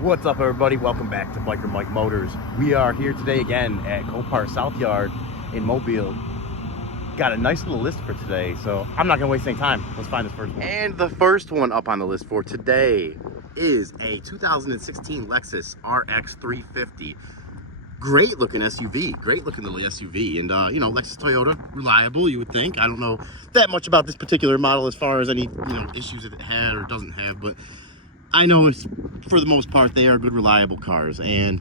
What's up, everybody? Welcome back to Biker Mike Motors. We are here today again at Copart South Yard in Mobile. Got a nice little list for today, so I'm not gonna waste any time. Let's find this first one. And the first one up on the list for today is a 2016 Lexus RX 350. Great looking SUV, great looking little SUV. And you know, Lexus Toyota, reliable, you would think. I don't know that much about this particular model as far as any issues that it had or doesn't have, but I know it's, for the most part, they are good, reliable cars. And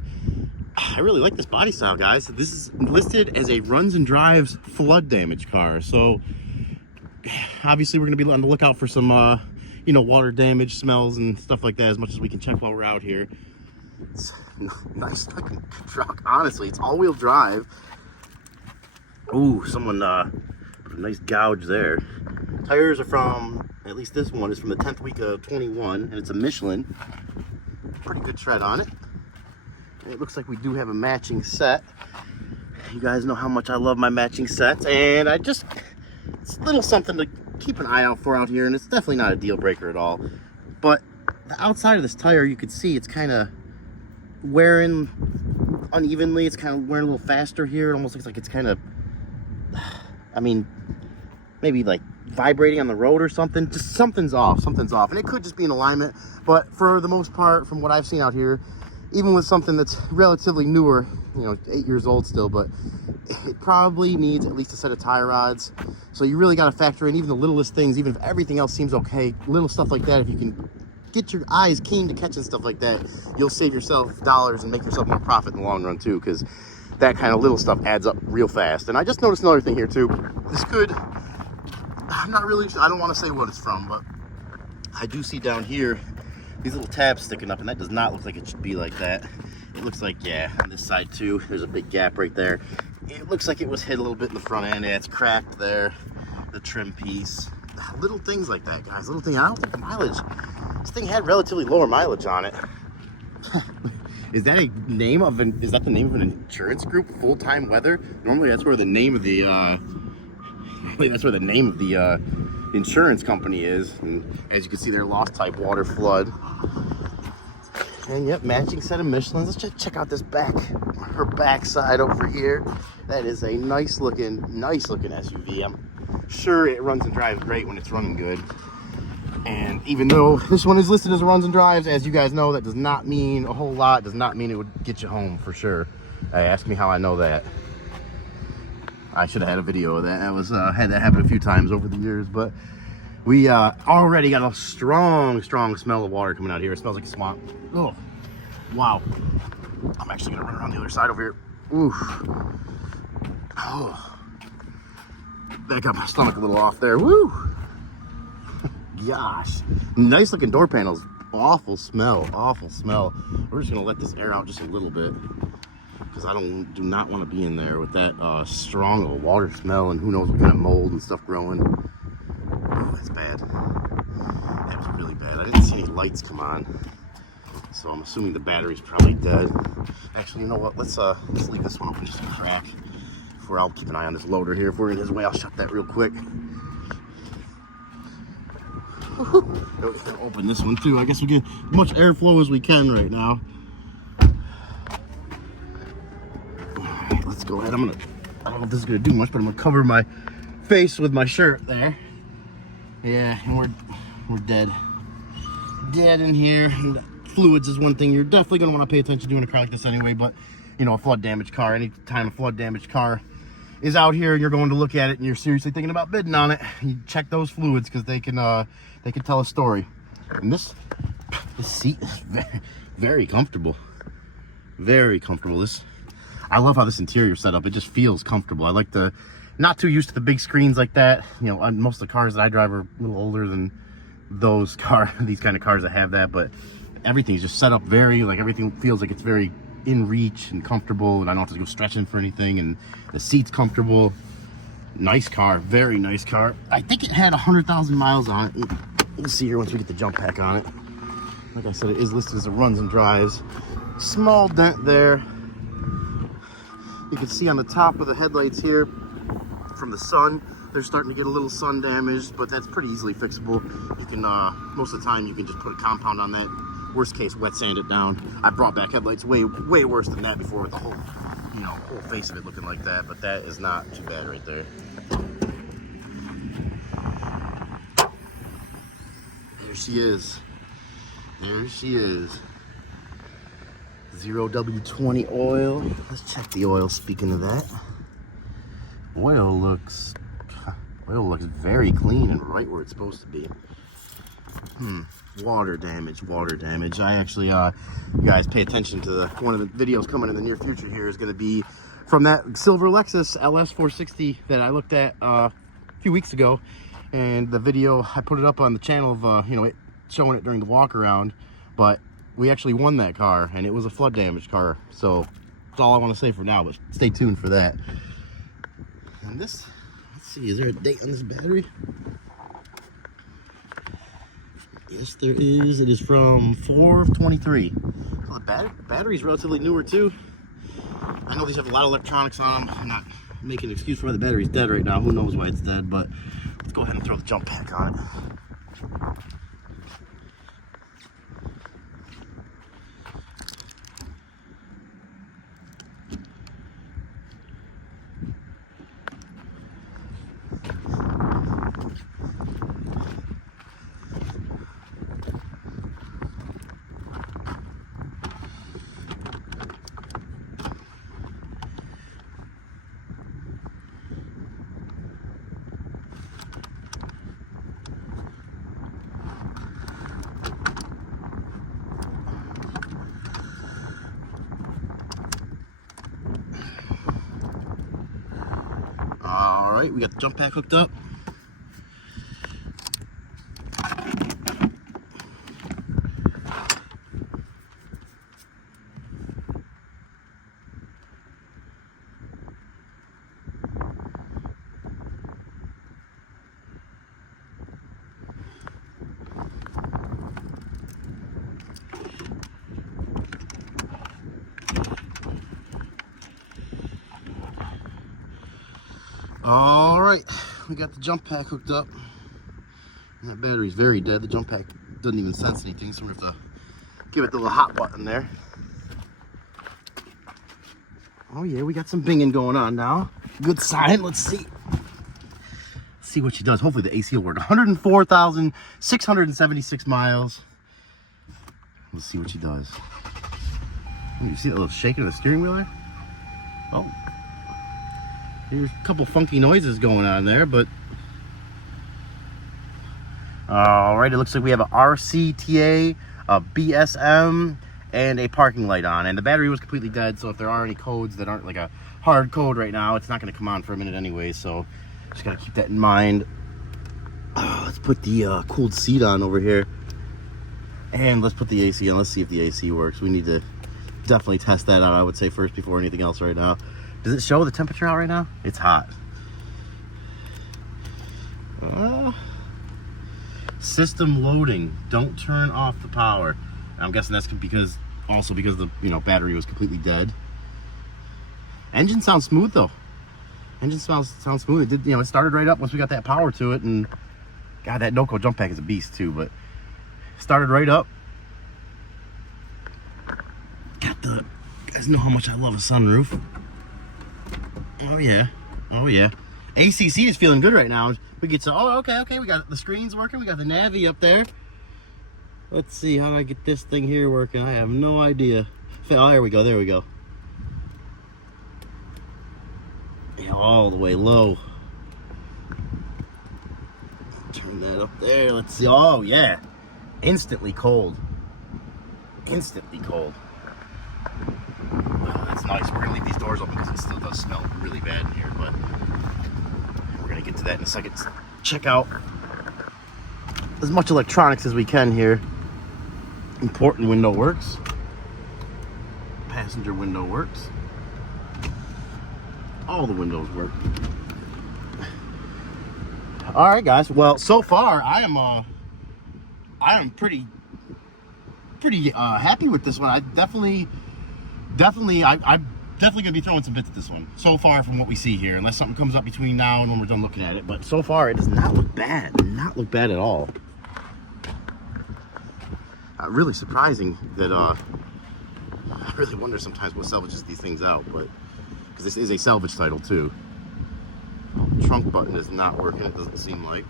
I really like this body style, guys. This is listed as a runs and drives flood damage car. So obviously we're gonna be on the lookout for some water damage, smells and stuff like that as much as we can check while we're out here. It's a nice looking truck, honestly. It's all-wheel drive. Ooh, someone put a nice gouge there. Tires are from, at least this one is from the 10th week of 21, and it's a Michelin. Pretty good tread on it. And it looks like we do have a matching set. You guys know how much I love my matching sets, and it's a little something to keep an eye out for out here, and it's definitely not a deal breaker at all. But the outside of this tire, you could see it's kind of wearing unevenly. It's kind of wearing a little faster here. It almost looks like it's kind of, maybe like vibrating on the road or something. Just something's off, and it could just be an alignment. But for the most part, from what I've seen out here, even with something that's relatively newer, 8 years old still, but it probably needs at least a set of tie rods. So you really got to factor in even the littlest things. Even if everything else seems okay, little stuff like that, if you can get your eyes keen to catching stuff like that, you'll save yourself dollars and make yourself more profit in the long run too, because that kind of little stuff adds up real fast. And I just noticed another thing here too. This could, I'm not really sure, I don't want to say what it's from, but I do see down here these little tabs sticking up, and that does not look like it should be like that. It looks like, yeah, on this side too, there's a big gap right there. It looks like it was hit a little bit in the front end. Yeah, it's cracked there, the trim piece. Little things like that, guys, little thing. I don't think the mileage, this thing had relatively lower mileage on it. Is that the name of an insurance group? Full Time Weather? Normally that's where the name of the insurance company is. And as you can see there, lost type, water, flood. And yep, matching set of Michelins. Let's just check out this her back side over here. That is a nice looking SUV. I'm sure it runs and drives great when it's running good. And even though this one is listed as runs and drives, as you guys know, that does not mean a whole lot. Does not mean it would get you home for sure. Ask me how I know that. I should have had a video of that. I had that happen a few times over the years, but we already got a strong smell of water coming out here. It smells like a swamp. Oh, wow. I'm actually gonna run around the other side over here. Oof. Oh, that got my stomach a little off there. Woo. Gosh, nice looking door panels. Awful smell. We're just gonna let this air out just a little bit, because I do not want to be in there with that strong of a water smell, and who knows what kind of mold and stuff growing. Oh, that's bad. That was really bad. I didn't see any lights come on, so I'm assuming the battery's probably dead. Actually, you know what? Let's leave this one open just a crack. Before I'll keep an eye on this loader here. If we're in his way, I'll shut that real quick. We're gonna open this one too. I guess we get as much airflow as we can right now. Alright, let's go ahead. I don't know if this is gonna do much, but I'm gonna cover my face with my shirt there. Yeah, and we're dead in here. And fluids is one thing you're definitely gonna want to pay attention to in a car like this anyway. But a flood damaged car, anytime a flood damaged car is out here and you're going to look at it and you're seriously thinking about bidding on it, you check those fluids, because they can tell a story. And this seat is very, very comfortable. Very comfortable. I love how this interior set up. It just feels comfortable. I like not too used to the big screens like that. Most of the cars that I drive are a little older than these kind of cars that have that, but everything's just set up everything feels like it's very in reach and comfortable, and I don't have to go stretching for anything, and the seat's comfortable. Nice car, very nice car. I think it had 100,000 miles on it. We'll see here once we get the jump pack on it. Like I said, it is listed as a runs and drives. Small dent there. You can see on the top of the headlights here from the sun, they're starting to get a little sun damage, but that's pretty easily fixable. You can most of the time you can just put a compound on that Worst case, wet sand it down. I brought back headlights way worse than that before with the whole, you know, whole face of it looking like that. But that is not too bad right there. There she is. There she is. 0W20 oil. Let's check the oil. Speaking of that, oil looks very clean and right where it's supposed to be. Water damage. I actually, you guys pay attention to one of the videos coming in the near future here is going to be from that silver Lexus LS460 that I looked at a few weeks ago. And the video, I put it up on the channel of, you know, it showing it during the walk around, but we actually won that car and it was a flood damaged car. So that's all I want to say for now, but stay tuned for that. And this, let's see, is there a date on this battery? Yes, there is. It is from 4/23. Well, the battery's relatively newer too. I know these have a lot of electronics on them. I'm not making an excuse for why the battery's dead right now. Who knows why it's dead, but let's go ahead and throw the jump pack on it. All right, we got the jump pack hooked up. All right, we got the jump pack hooked up. And that battery's very dead. The jump pack doesn't even sense anything, so we have to give it the little hot button there. Oh yeah, we got some binging going on now. Good sign. Let's see. See what she does. Hopefully the AC will work. 104,676 miles. Let's see what she does. Oh, you see that little shaking of the steering wheel there? Oh. There's a couple funky noises going on there, but all right, it looks like we have a RCTA, a BSM, and a parking light on, and the battery was completely dead, so if there are any codes that aren't like a hard code right now, it's not going to come on for a minute anyway, so just got to keep that in mind. Let's put the cooled seat on over here, and let's put the AC on. Let's see if the AC works. We need to definitely test that out, I would say, first before anything else right now. Does it show the temperature out right now? It's hot. System loading. Don't turn off the power. I'm guessing that's because the battery was completely dead. Engine sounds smooth though. Engine sounds smooth. It did, it started right up once we got that power to it, and God, that Noco jump pack is a beast too. But started right up. You guys know how much I love a sunroof. Oh yeah, oh yeah. ACC is feeling good right now. We get to, okay, we got the screens working, we got the Navi up there. Let's see, how do I get this thing here working? I have no idea. Oh, there we go, Yeah, all the way low. Turn that up there, let's see. Oh yeah, instantly cold. Instantly cold. That's nice. We're gonna leave these doors open because it still does smell really bad in here, but we're gonna get to that in a second. Check out as much electronics as we can here. Important window works. Passenger window works. All the windows work. All right, guys. Well, so far I am pretty happy with this one. I'm definitely gonna be throwing some bits at this one so far from what we see here, unless something comes up between now and when we're done looking at it. But so far it does not look bad. Not look bad at all. really surprising that I really wonder sometimes what salvages these things out, but because this is a salvage title too. Trunk button is not working, it doesn't seem like.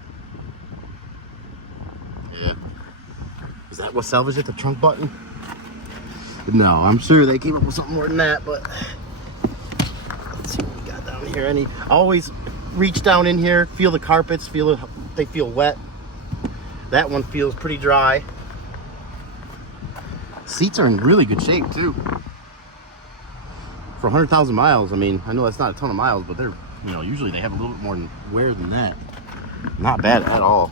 Yeah. Is that what salvaged it, the trunk button? No, I'm sure they came up with something more than that, but let's see what we got down here. Always reach down in here, feel the carpets, they feel wet. That one feels pretty dry. Seats are in really good shape too. For 100,000 miles, I mean, I know that's not a ton of miles, but they're, you know, usually they have a little bit more wear than that. Not bad at all.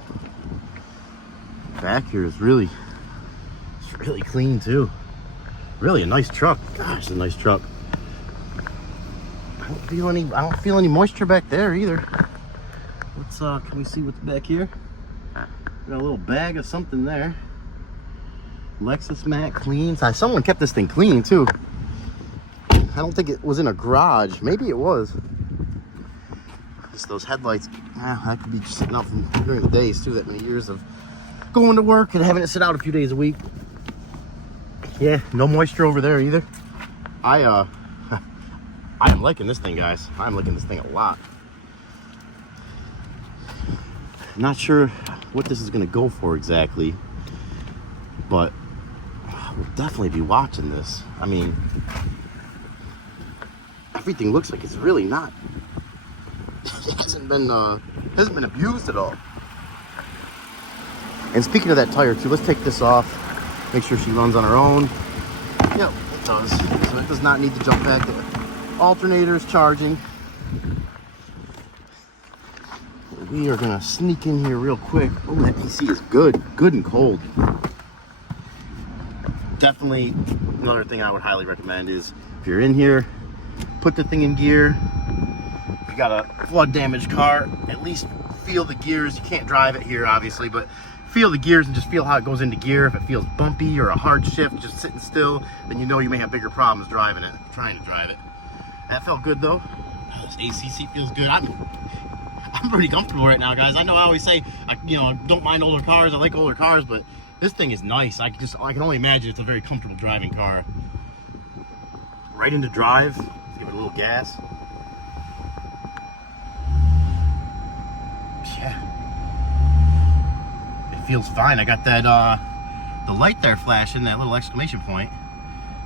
Back here is really clean too. Really a nice truck. Gosh, a nice truck. I don't feel any moisture back there either. Let's can we see what's back here? Got a little bag of something there. Lexus mat clean. Someone kept this thing clean too. I don't think it was in a garage. Maybe it was. Just those headlights. That could be just sitting out from during the days too. That many years of going to work and having it sit out a few days a week. Yeah, no moisture over there either. I am liking this thing, guys. I'm liking this thing a lot. Not sure what this is gonna go for exactly, but we'll definitely be watching this. I mean, everything looks like it's really not. It hasn't been abused at all. And speaking of that tire too, let's take this off. Make sure she runs on her own. Yep, it does. So it does not need to jump back. The alternator is charging. We are gonna sneak in here real quick. Oh, that AC is good and cold. Definitely another thing I would highly recommend is if you're in here, put the thing in gear. If you got a flood damaged car, at least feel the gears. You can't drive it here obviously, but feel the gears and just feel how it goes into gear. If it feels bumpy or a hard shift just sitting still, then you know you may have bigger problems trying to drive it. That felt good though. This AC seat feels good. I'm pretty comfortable right now, guys. I know I always say I don't mind older cars. I like older cars, but this thing is nice. I can only imagine it's a very comfortable driving car. Right into drive. Let's give it a little gas. Yeah. It feels fine. I got that the light there flashing, that little exclamation point.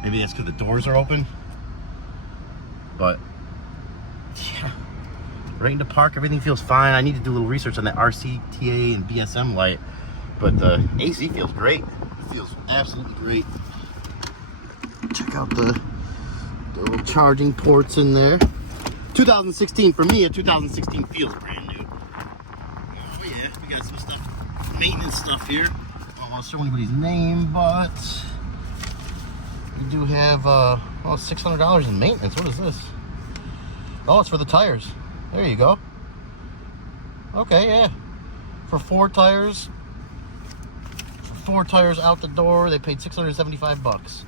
Maybe that's because the doors are open. But yeah. Right into park, everything feels fine. I need to do a little research on that RCTA and BSM light, but the AC feels great. It feels absolutely great. Check out the little charging ports in there. 2016 for me. A 2016 feels brand new. Oh yeah, we got some stuff, maintenance stuff here. I don't want to show anybody's name, but we do have $600 in maintenance. What is this? Oh, it's for the tires. There you go. Okay, yeah. For 4 tires out the door, they paid $675.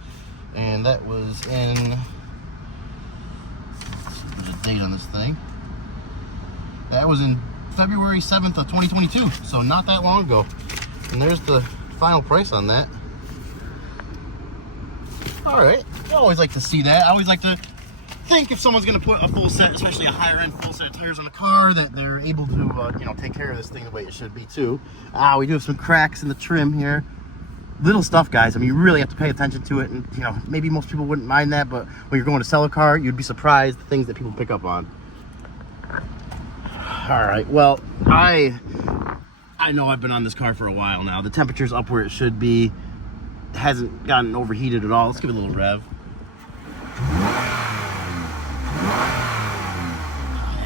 And that was in, let's see, there's a date on this thing. That was in February 7th of 2022, so not that long ago. And there's the final price on that. All right, I always like to see that. I always like to think if someone's going to put a full set, especially a higher end full set of tires on a car, that they're able to take care of this thing the way it should be too. We do have some cracks in the trim here. Little stuff, guys. I mean, you really have to pay attention to it, and maybe most people wouldn't mind that, but when you're going to sell a car, you'd be surprised the things that people pick up on. All right, well, I know I've been on this car for a while now. The temperature's up where it should be. It hasn't gotten overheated at all. Let's give it a little rev.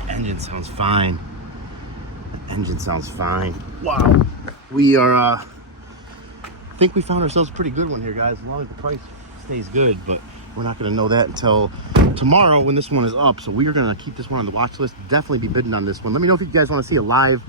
Engine sounds fine. The engine sounds fine. Wow. We are, I think we found ourselves a pretty good one here, guys, as long as the price stays good, but we're not going to know that until tomorrow when this one is up. So we are going to keep this one on the watch list. Definitely be bidding on this one. Let me know if you guys want to see a live,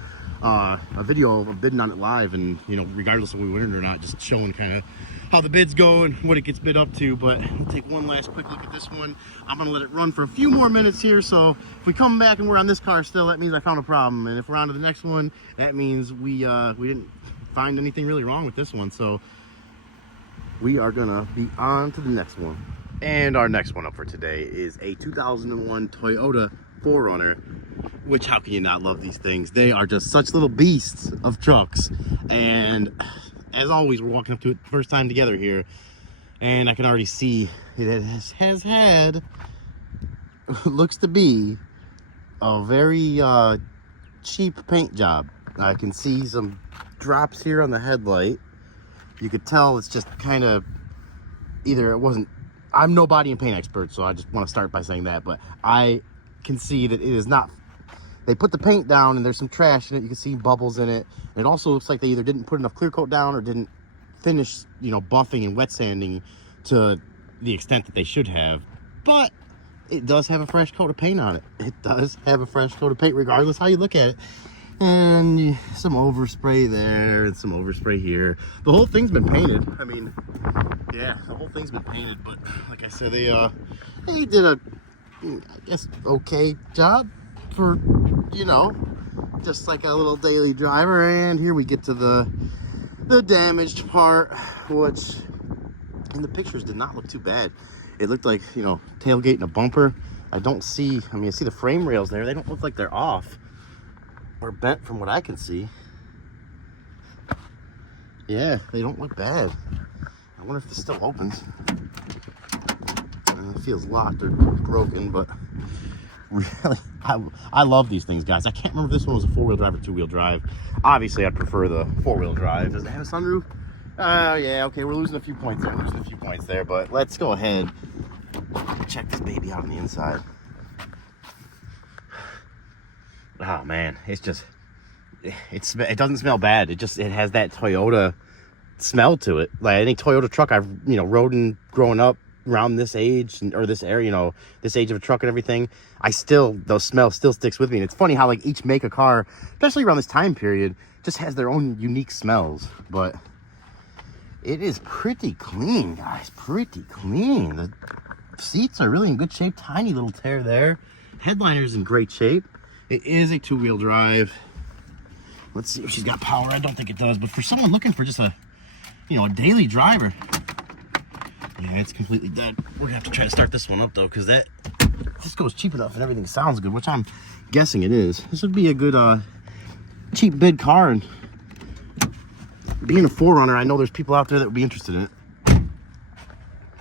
a video of bidding on it live, and regardless of if we win it or not, just showing kind of how the bids go and what it gets bid up to. But we'll take one last quick look at this one. I'm gonna let it run for a few more minutes here, so if we come back and we're on this car still, that means I found a problem, and if we're on to the next one, that means we didn't find anything really wrong with this one. So we are gonna be on to the next one. And our next one up for today is a 2001 Toyota 4Runner, which how can you not love these things? They are just such little beasts of trucks. And as always, we're walking up to it first time together here, and I can already see it has had, looks to be, a very cheap paint job. I can see some drops here on the headlight. You could tell it's just kind of, either it wasn't, I'm no body and paint expert, so I just want to start by saying that, but I can see that it is not, they put the paint down and there's some trash in it. You can see bubbles in it. And it also looks like they either didn't put enough clear coat down or didn't finish, you know, buffing and wet sanding to the extent that they should have. But it does have a fresh coat of paint on it. It does have a fresh coat of paint regardless how you look at it. And some overspray there and some overspray here. The whole thing's been painted. I mean, yeah, the whole thing's been painted, but like I said, they did a, I guess, okay job for, you know, just like a little daily driver. And here we get to the damaged part, which in the pictures did not look too bad. It looked like, you know, tailgate and a bumper. I don't see, I mean, I see the frame rails there. They don't look like they're off or bent from what I can see. Yeah, they don't look bad. I wonder if this still opens. It feels locked or broken, but really, I love these things, guys. I can't remember if this one was a 4-wheel drive or 2-wheel drive. Obviously, I'd prefer the 4-wheel drive. Does it have a sunroof? Yeah, okay, we're losing a few points there, but let's go ahead and check this baby out on the inside. Oh man, it's just, it doesn't smell bad. It has that Toyota smell to it. Like any Toyota truck I've, you know, rode in growing up around this age, or this area, you know, this age of a truck and everything, the smell still sticks with me. And it's funny how like each make of car, especially around this time period, just has their own unique smells. But it is pretty clean, guys, pretty clean. The seats are really in good shape. Tiny little tear there. Headliner's in great shape. It is a 2-wheel drive. Let's see if she's got power. I don't think it does, but for someone looking for just a, you know, a daily driver, yeah, it's completely dead. We're gonna have to try to start this one up though, because this goes cheap enough and everything sounds good, which I'm guessing it is. This would be a good cheap bid car, and being a 4Runner, I know there's people out there that would be interested in it.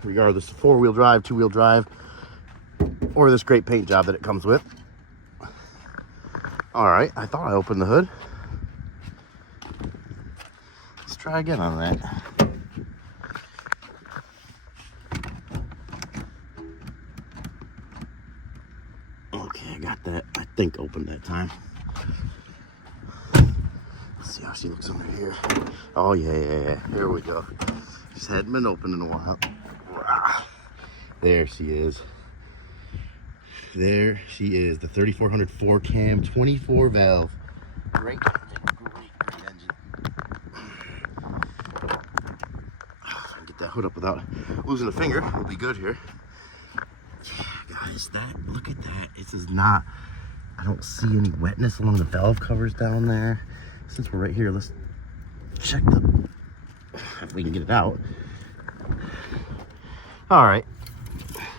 Regardless, 4-wheel drive, 2-wheel drive, or this great paint job that it comes with. All right, I thought I opened the hood. Let's try again on that. Okay, I got that, I think, opened that time. Let's see how she looks under here. Oh, yeah. Here we go. Just hadn't been opened in a while. There she is. There she is, the 3400 4-cam, 24 valve. Great engine. If I can get that hood up without losing a finger, we'll be good here. Yeah, guys, look at that. This is not, I don't see any wetness along the valve covers down there. Since we're right here, let's check if we can get it out. All right,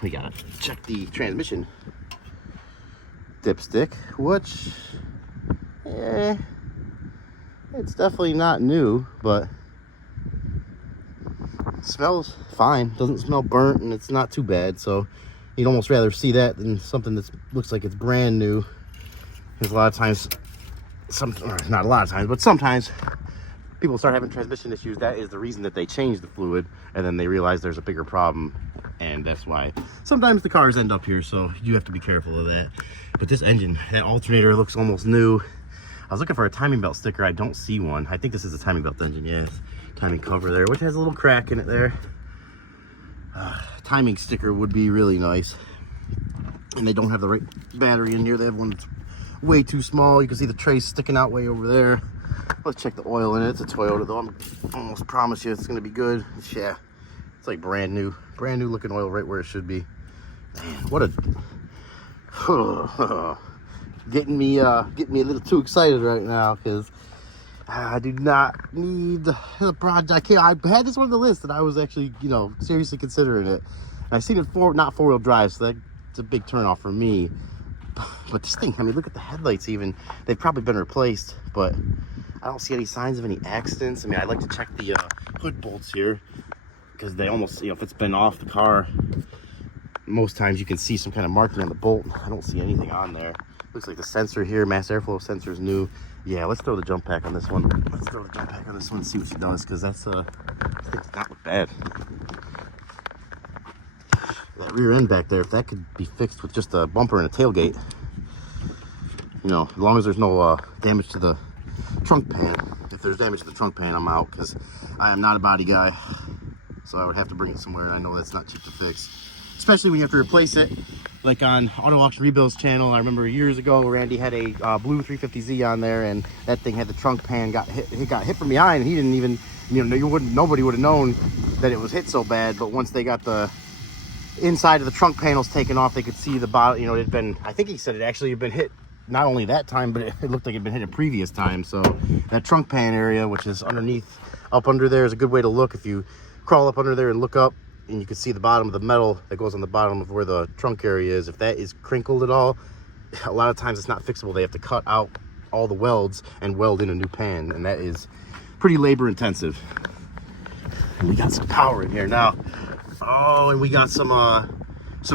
we gotta check the transmission dipstick, which, it's definitely not new, but it smells fine. Doesn't smell burnt, and it's not too bad. So you'd almost rather see that than something that looks like it's brand new. Because a lot of times, not a lot of times, but sometimes people start having transmission issues. That is the reason that they change the fluid, and then they realize there's a bigger problem, and that's why sometimes the cars end up here. So you have to be careful of that. But this engine, that alternator looks almost new. I was looking for a timing belt sticker. I don't see one. I think this is a timing belt engine. Yes, timing cover there, which has a little crack in it there. Timing sticker would be really nice. And they don't have the right battery in here. They have one that's way too small. You can see the trace sticking out way over there. Let's check the oil in it. It's a Toyota though. I'm almost promise you it's gonna be good. Yeah, it's like brand new looking oil right where it should be. Man, what a getting me a little too excited right now, because I do not need the project. I had this one on the list, and I was actually, you know, seriously considering it. And I seen it not four-wheel drive, so that's a big turnoff for me. But this thing, I mean, look at the headlights even. They've probably been replaced, but I don't see any signs of any accidents. I mean, I like to check the hood bolts here, because they almost, you know, if it's been off the car, most times you can see some kind of marking on the bolt. I don't see anything on there. Looks like the sensor here, mass airflow sensor, is new. Yeah, let's throw the jump pack on this one. Let's throw the jump pack on this one and see what she does, because that's I think it's not look bad. That rear end back there, if that could be fixed with just a bumper and a tailgate, you know, as long as there's no damage to the trunk pan. If there's damage to the trunk pan, I'm out, because I am not a body guy, so I would have to bring it somewhere, and I know that's not cheap to fix, especially when you have to replace it. Like on Auto Auction Rebuilds channel, I remember years ago, Randy had a blue 350Z on there, and that thing had the trunk pan got hit from behind, and he didn't even, you know, nobody would have known that it was hit so bad. But once they got the inside of the trunk panels taken off, they could see the bottom. You know, it had been, I think he said it actually had been hit not only that time, but it looked like it had been hit a previous time. So that trunk pan area, which is underneath, up under there, is a good way to look. If you crawl up under there and look up, and you can see the bottom of the metal that goes on the bottom of where the trunk area is. If that is crinkled at all, a lot of times it's not fixable. They have to cut out all the welds and weld in a new pan, and that is pretty labor intensive. And we got some power in here now. Oh, and we got some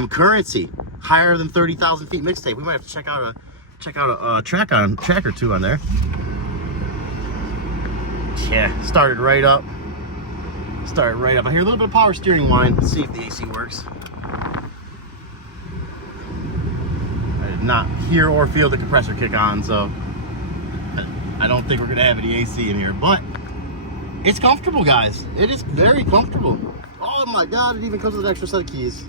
currency, higher than 30,000 feet mixtape. We might have to check out a track or two on there. Yeah, started right up. I hear a little bit of power steering whine. Let's see if the AC works. I did not hear or feel the compressor kick on, so I don't think we're gonna have any AC in here, but it's comfortable, guys. It is very comfortable. Oh my God, it even comes with an extra set of keys.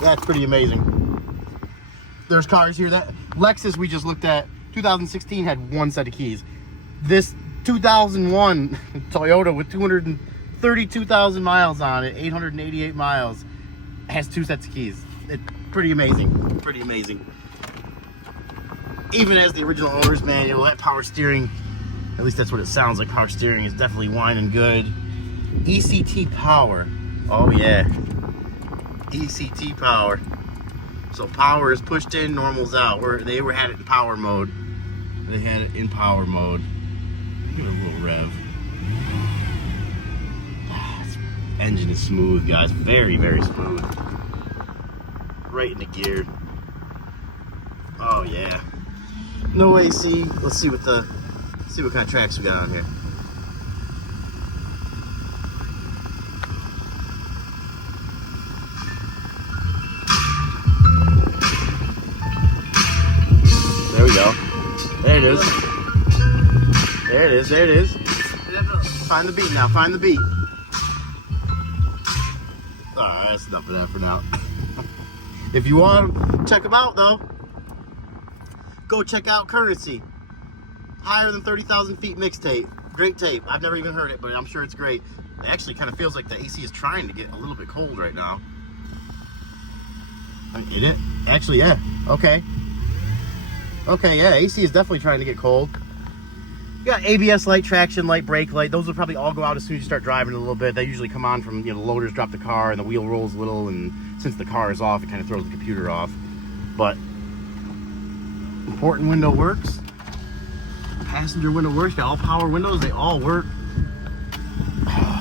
That's pretty amazing. There's cars here. That Lexus we just looked at, 2016, had one set of keys. This 2001 Toyota with 232,000 miles on it, 888 miles, has two sets of keys. It's pretty amazing, pretty amazing. Even as the original owner's manual, that power steering, at least that's what it sounds like, power steering is definitely whining good. ECT power, oh yeah, ECT power. So power is pushed in, normal's out. They had it in power mode. They had it in power mode. Give it a little rev. This engine is smooth, guys. Very, very smooth. Right into gear. Oh yeah. No AC. Let's see what kind of tracks we got on here. There we go. There it is. There it is, there it is. Find the beat now, find the beat. Alright, that's enough of that for now. If you want to check them out though, go check out Currency. Higher than 30,000 feet mixtape. Great tape. I've never even heard it, but I'm sure it's great. It actually kind of feels like the AC is trying to get a little bit cold right now. Get it? Actually, yeah. Okay. Okay, yeah, AC is definitely trying to get cold. You got ABS light, traction light, brake light. Those will probably all go out as soon as you start driving a little bit. They usually come on from, you know, the loaders drop the car and the wheel rolls a little, and since the car is off, it kind of throws the computer off. But important window works. Passenger window works. Got all power windows. They all work.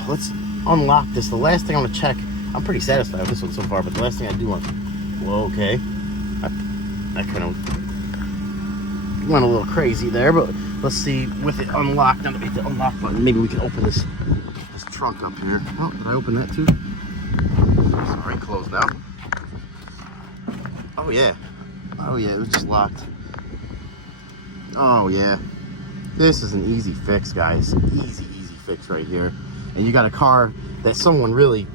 Let's unlock this. The last thing I want to check. I'm pretty satisfied with this one so far, but the last thing I do want. Well, okay. I kind of went a little crazy there, but let's see with it unlocked. Now let me hit the unlock button. Maybe we can open this trunk up here. Oh, did I open that too? Sorry, closed now. Oh yeah. Oh yeah, it was just locked. Oh yeah. This is an easy fix, guys. Easy fix right here. And you got a car that someone really,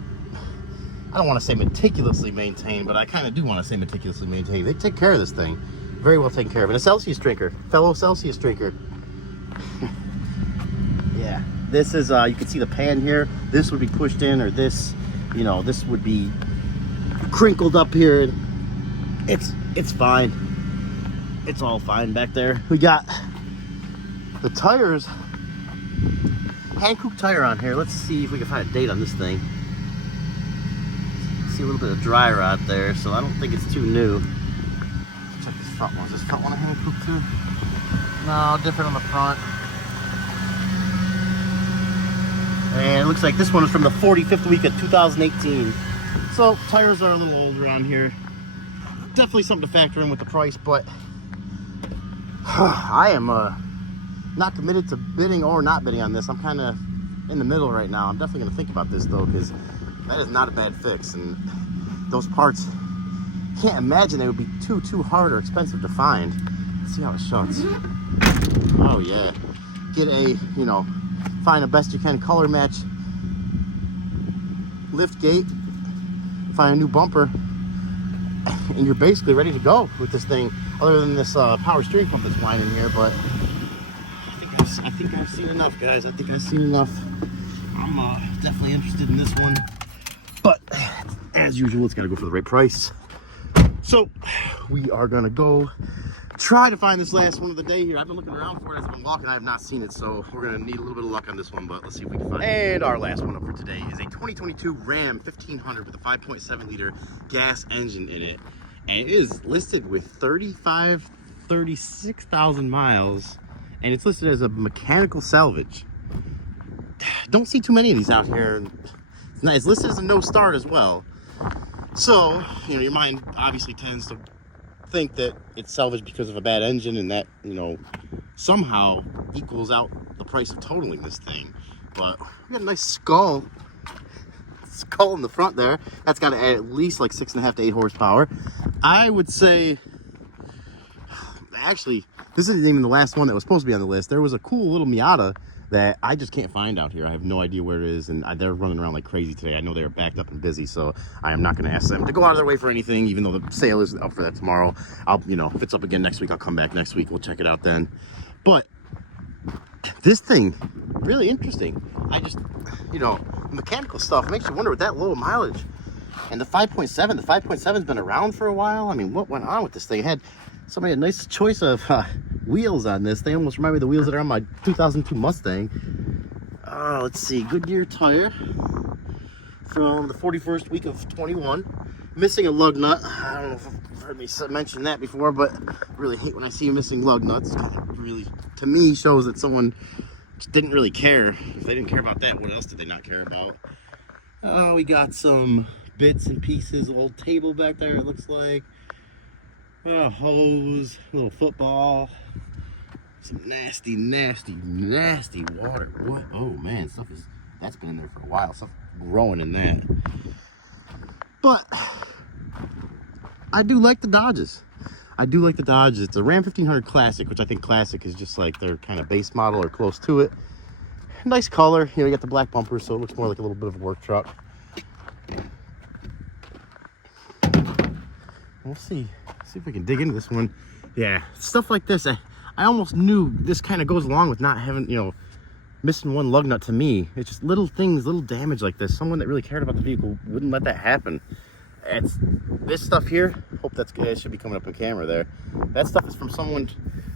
I don't want to say meticulously maintained, but I kind of do want to say meticulously maintained. They take care of this thing. Very well taken care of. And a Celsius drinker. Fellow Celsius drinker. Yeah. This is, you can see the pan here. This would be pushed in, or this, you know, this would be crinkled up here. And it's fine. It's all fine back there. We got the tires, Hankook tire on here. Let's see if we can find a date on this thing. See a little bit of dry rot there, so I don't think it's too new. Let's check this front one. Is this front one a Hankook too? No, different on the front. And it looks like this one is from the 45th week of 2018. So tires are a little older on here. Definitely something to factor in with the price, but I am not committed to bidding or not bidding on this. I'm kind of in the middle right now. I'm definitely going to think about this though, because that is not a bad fix, and those parts, can't imagine they would be too hard or expensive to find. Let's see how it shuts. Oh yeah, get a, you know, find the best you can color match lift gate, find a new bumper, and you're basically ready to go with this thing, other than this power steering pump that's whining here. But I think I've seen enough, guys. I think I've seen enough. I'm definitely interested in this one, but as usual, it's got to go for the right price. So we are gonna go try to find this last one of the day here. I've been looking around for it as I've been walking. I have not seen it, so we're gonna need a little bit of luck on this one, but let's see if we can find it. And our last one up for today is a 2022 Ram 1500 with a 5.7 liter gas engine in it, and it is listed with 36,000 miles, and it's listed as a mechanical salvage. Don't see too many of these out here. It's listed as a no start as well, so you know, your mind obviously tends to think that it's salvaged because of a bad engine, and that, you know, somehow equals out the price of totaling this thing. But we got a nice skull in the front there. That's got to add at least like 6.5 to 8 horsepower. I would say, actually, this isn't even the last one that was supposed to be on the list. There was a cool little Miata that I just can't find out here. I have no idea where it is, and they're running around like crazy today. I know they're backed up and busy, so I am not going to ask them to go out of their way for anything, even though the sale is up for that tomorrow. I'll, you know, if it's up again next week, I'll come back next week. We'll check it out then. But this thing, really interesting. I just, you know, mechanical stuff makes you wonder with that low mileage. And the 5.7, the 5.7's been around for a while. I mean, what went on with this thing? It had somebody a nice choice of wheels on this. They almost remind me of the wheels that are on my 2002 Mustang. Let's see, Goodyear tire from the 41st week of 21. Missing a lug nut. I don't know if you've heard me mention that before, but I really hate when I see missing lug nuts. It kind of really, to me, shows that someone just didn't really care. If they didn't care about that, what else did they not care about? We got some bits and pieces, old table back there, it looks like. A hose, a little football, some nasty water. What? Oh man, that's been in there for a while. Stuff growing in that. But I do like the Dodges. It's a Ram 1500 Classic, which I think Classic is just like their kind of base model or close to it. Nice color. You know, you got the black bumper, so it looks more like a little bit of a work truck. We'll see if we can dig into this one. Yeah, stuff like this, I almost knew this kind of goes along with not having, you know, missing one lug nut. To me, it's just little things, little damage like this. Someone that really cared about the vehicle wouldn't let that happen. It's this stuff here. Hope that's good. It should be coming up on camera there. That stuff is from someone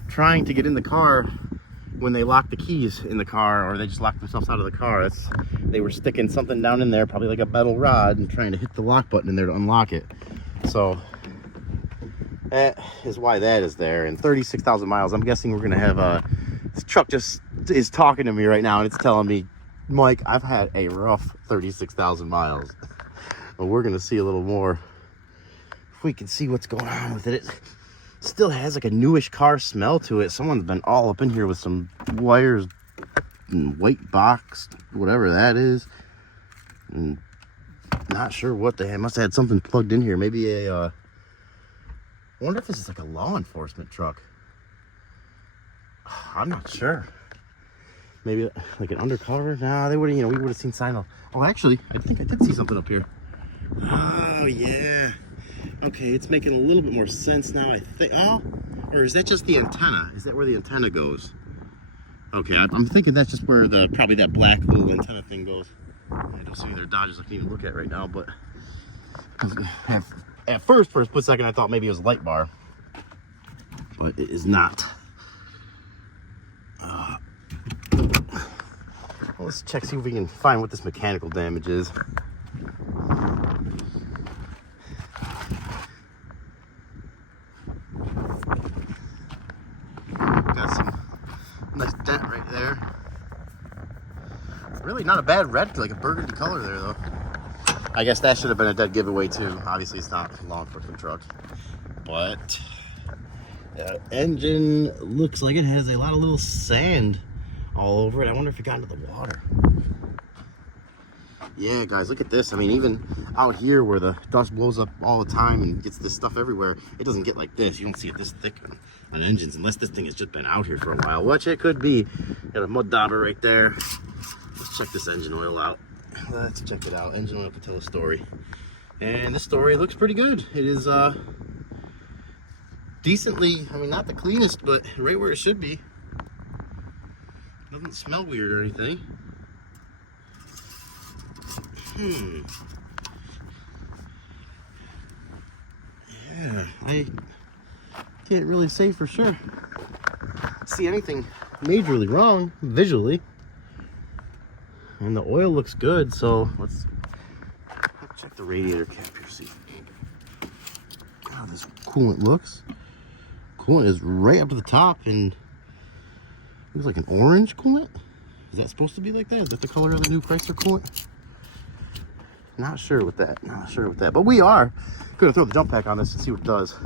trying to get in the car when they locked the keys in the car, or they just locked themselves out of the car. They were sticking something down in there, probably like a metal rod, and trying to hit the lock button in there to unlock it. So that is why that is there. And 36,000 miles. I'm guessing we're gonna have this truck just is talking to me right now, and it's telling me, Mike, I've had a rough 36,000 miles. But we're gonna see a little more if we can see what's going on with it. It still has like a newish car smell to it. Someone's been all up in here with some wires and white box, whatever that is. And not sure what they had. Must have had something plugged in here. Maybe a I wonder if this is like a law enforcement truck. I'm not sure. Maybe like an undercover. Nah, they would have, you know, we would have seen sign. Oh, actually, I think I did see something up here. Oh yeah. Okay, it's making a little bit more sense now, I think. Oh, or is that just the antenna? Is that where the antenna goes? Okay, I'm thinking that's just where probably that black little antenna thing goes. I don't see any other Dodges I can even look at right now, but at first split second, I thought maybe it was a light bar. but it is not. Well, let's check, see if we can find what this mechanical damage is. Got some nice dent right there. Really not a bad red, like a burgundy color there though. I guess that should have been a dead giveaway too. Obviously it's not a law enforcement truck, but engine looks like it has a lot of little sand all over it. I wonder if it got into the water. Yeah, guys, look at this. I mean, even out here where the dust blows up all the time and gets this stuff everywhere, it doesn't get like this. You don't see it this thick on engines unless this thing has just been out here for a while, which it could be. Got a mud dauber right there. Let's check this engine oil out. Let's check it out. Engine oil can tell a story. And this story looks pretty good. It is decently, I mean, not the cleanest, but right where it should be. Doesn't smell weird or anything. Yeah, I can't really say for sure. See anything majorly wrong visually. And the oil looks good, so let's check the radiator cap here, see how this coolant looks. Coolant is right up to the top and looks like an orange coolant. Is that supposed to be like that? Is that the color of the new Chrysler coolant? Not sure with that, not sure with that. But we are gonna throw the jump pack on this and see what it does.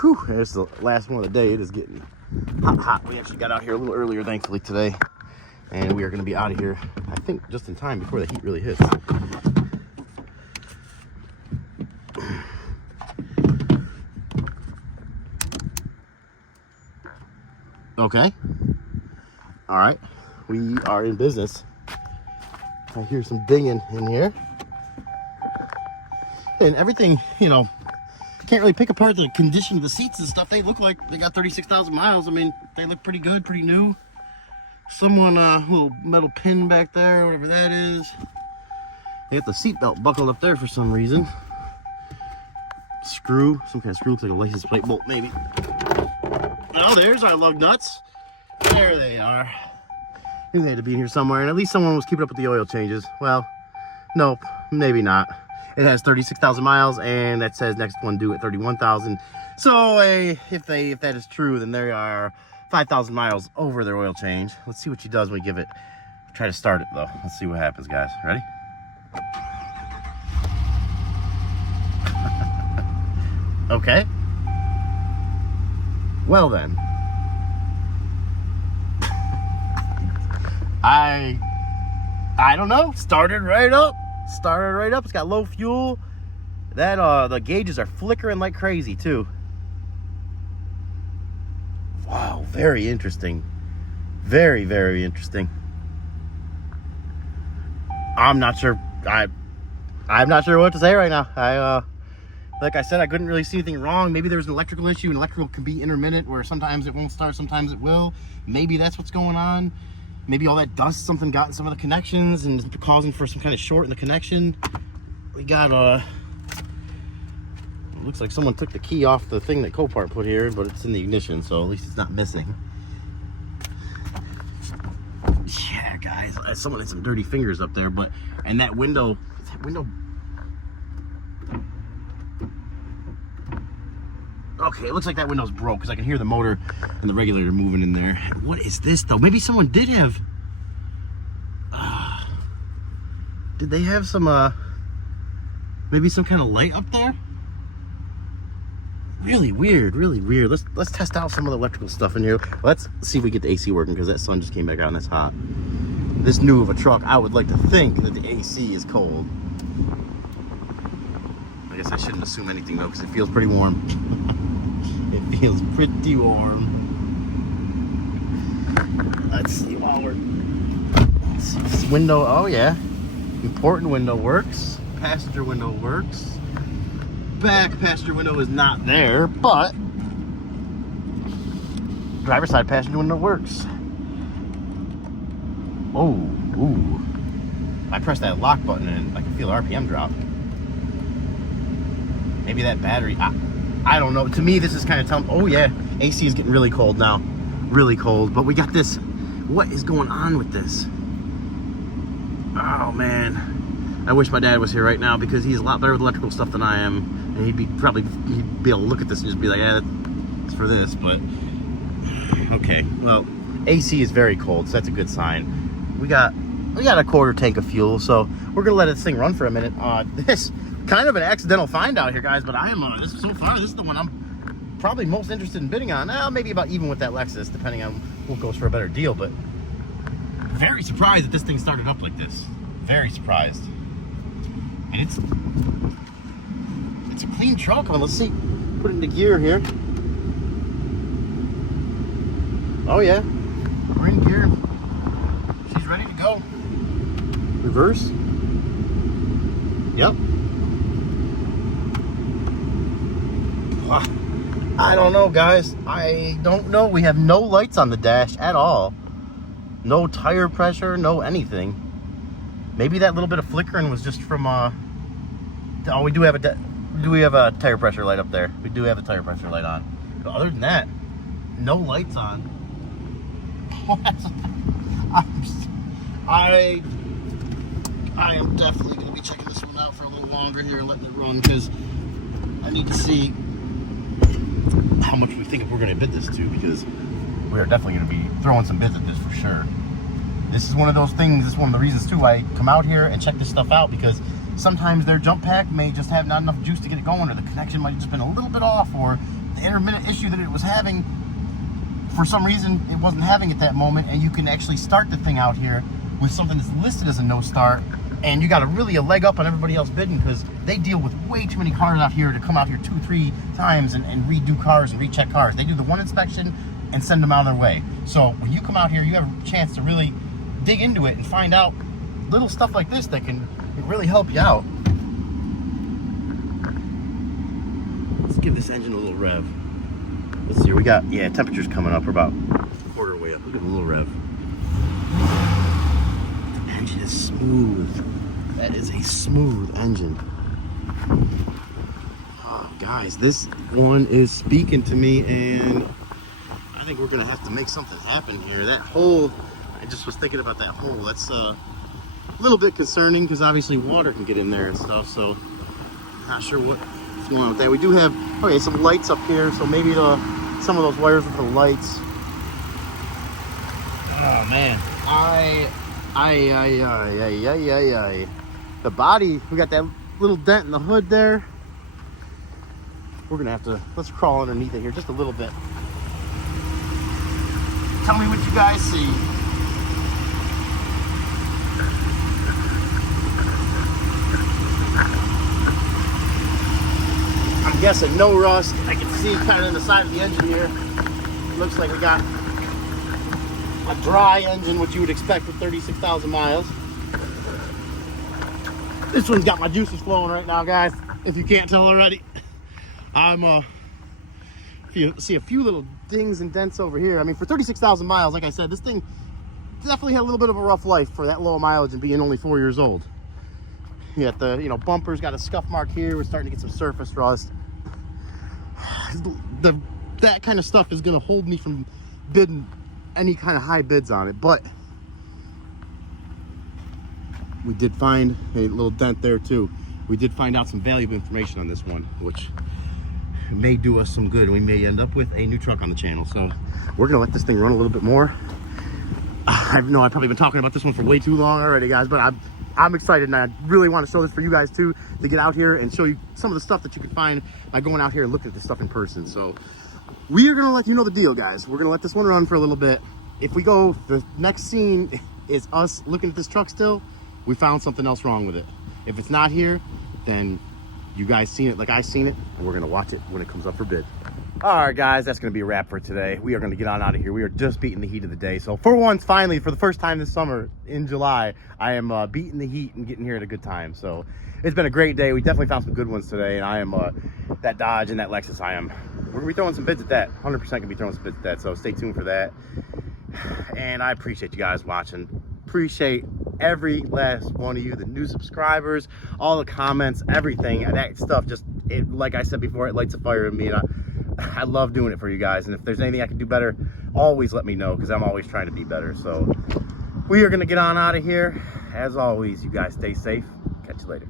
Whew, there's the last one of the day. It is getting hot. We actually got out here a little earlier, thankfully, today. And we are gonna be out of here, I think, just in time before the heat really hits. Okay. All right. We are in business. I hear some dinging in here. And everything, you know, can't really pick apart the condition of the seats and stuff. They look like they got 36,000 miles. I mean, they look pretty good, pretty new. Someone, little metal pin back there, whatever that is. They got the seat belt buckled up there for some reason. Screw, some kind of screw, looks like a license plate bolt, maybe. Oh, there's our lug nuts. There they are. They had to be in here somewhere, and at least someone was keeping up with the oil changes. Well, nope, maybe not. It has 36,000 miles, and that says next one due at 31,000. So, if that is true, then they are 5,000 miles over their oil change. Let's see what she does when we give it. Try to start it though. Let's see what happens, guys. Ready? Okay. Well then. I don't know. Started right up. It's got low fuel. That the gauges are flickering like crazy too. Wow, very interesting. Very, very interesting. I'm not sure. I'm not sure what to say right now. Like I said, I couldn't really see anything wrong. Maybe there's an electrical issue, and electrical can be intermittent where sometimes it won't start, sometimes it will. Maybe that's what's going on. Maybe all that dust, something got in some of the connections and is causing for some kind of short in the connection. We got it looks like someone took the key off the thing that Copart put here, but it's in the ignition, so at least it's not missing. Yeah, guys, someone had some dirty fingers up there, but, and that window, is that window? Okay, it looks like that window's broke because I can hear the motor and the regulator moving in there. What is this though? Maybe someone did have, did they have some, maybe some kind of light up there? Really weird, really weird. Let's test out some of the electrical stuff in here. Let's see if we get the AC working because that sun just came back out and it's hot. This new of a truck, I would like to think that the AC is cold. I guess I shouldn't assume anything though because it feels pretty warm. It feels pretty warm. Let's see while let's see this window. Oh yeah, important window works. Passenger window works. Back passenger window is not there, but driver's side passenger window works. Oh, ooh! I pressed that lock button and I can feel the RPM drop. Maybe that battery, I don't know. To me, this is kind of telling, oh yeah, AC is getting really cold now. Really cold. But we got this, what is going on with this? Oh man. I wish my dad was here right now because he's a lot better with electrical stuff than I am. And he'd be able to look at this and just be like, yeah, it's for this, but okay. Well, AC is very cold, so that's a good sign. We got a quarter tank of fuel, so we're gonna let this thing run for a minute. This kind of an accidental find out here, guys, but I am so far this is the one I'm probably most interested in bidding on. Maybe about even with that Lexus, depending on what goes for a better deal. But very surprised that this thing started up like this. Very surprised. And it's a clean truck. Let's see. Put it into gear here. Oh yeah, we're in gear. She's ready to go. Reverse. Yep. I don't know, guys. I don't know. We have no lights on the dash at all. No tire pressure, no anything. Maybe that little bit of flickering was just from oh, we do have a tire pressure light up there. We do have a tire pressure light on. But other than that, no lights on. I am definitely going to be checking this one out for a little longer here and letting it run because I need to see how much we think we're going to bid this to, because we are definitely going to be throwing some bids at this for sure. This is one of those things, this is one of the reasons too I come out here and check this stuff out, because sometimes their jump pack may just have not enough juice to get it going, or the connection might have just been a little bit off, or the intermittent issue that it was having, for some reason it wasn't having at that moment, and you can actually start the thing out here with something that's listed as a no start, and you got a leg up on everybody else bidding, because they deal with way too many cars out here to come out here 2-3 times and redo cars and recheck cars. They do the one inspection and send them out of their way. So when you come out here, you have a chance to really dig into it and find out little stuff like this that can really help you out. Let's give this engine a little rev. Let's see, we got, yeah, temperature's coming up. We're about a quarter way up. Look at the little rev. The engine is smooth. That is a smooth engine. Oh, guys, this one is speaking to me, and I think we're gonna have to make something happen here. That hole, I just was thinking about that hole. That's a little bit concerning because obviously water can get in there and stuff, so not sure what's going on with that. We do have, okay, some lights up here, so maybe some of those wires are for the lights. Oh man, the body, we got that little dent in the hood there. We're gonna have to, let's crawl underneath it here just a little bit. Tell me what you guys see. I'm guessing no rust. I can see kind of in the side of the engine here. Looks like we got a dry engine, which you would expect with 36,000 miles. This one's got my juices flowing right now, guys, if you can't tell already. I'm if you see a few little dings and dents over here. I mean, for 36,000 miles, like I said, this thing definitely had a little bit of a rough life for that low mileage and being only 4 years old. You got the, you know, bumper's got a scuff mark here. We're starting to get some surface rust. That kind of stuff is going to hold me from bidding any kind of high bids on it, but we did find a little dent there too. We did find out some valuable information on this one, which may do us some good, and we may end up with a new truck on the channel. So we're gonna let this thing run a little bit more. I know I've probably been talking about this one for way too long already, guys, but I'm excited, and I really want to show this for you guys too, to get out here and show you some of the stuff that you can find by going out here and looking at this stuff in person. So we are gonna let you know the deal, guys. We're gonna let this one run for a little bit. If we go, the next scene is us looking at this truck still. We found something else wrong with it. If it's not here, then you guys seen it like I seen it, and we're gonna watch it when it comes up for bid. All right, guys, that's gonna be a wrap for today. We are gonna get on out of here. We are just beating the heat of the day. So for once, finally, for the first time this summer in July, I am beating the heat and getting here at a good time. So it's been a great day. We definitely found some good ones today, and I am that Dodge and that Lexus. We're gonna be throwing some bids at that. 100% gonna be throwing some bids at that. So stay tuned for that. And I appreciate you guys watching. Appreciate every last one of you, the new subscribers, all the comments, everything. That stuff just it, like I said before, it lights a fire in me, and I love doing it for you guys. And if there's anything I can do better, always let me know, because I'm always trying to be better. So we are going to get on out of here. As always, you guys stay safe. Catch you later.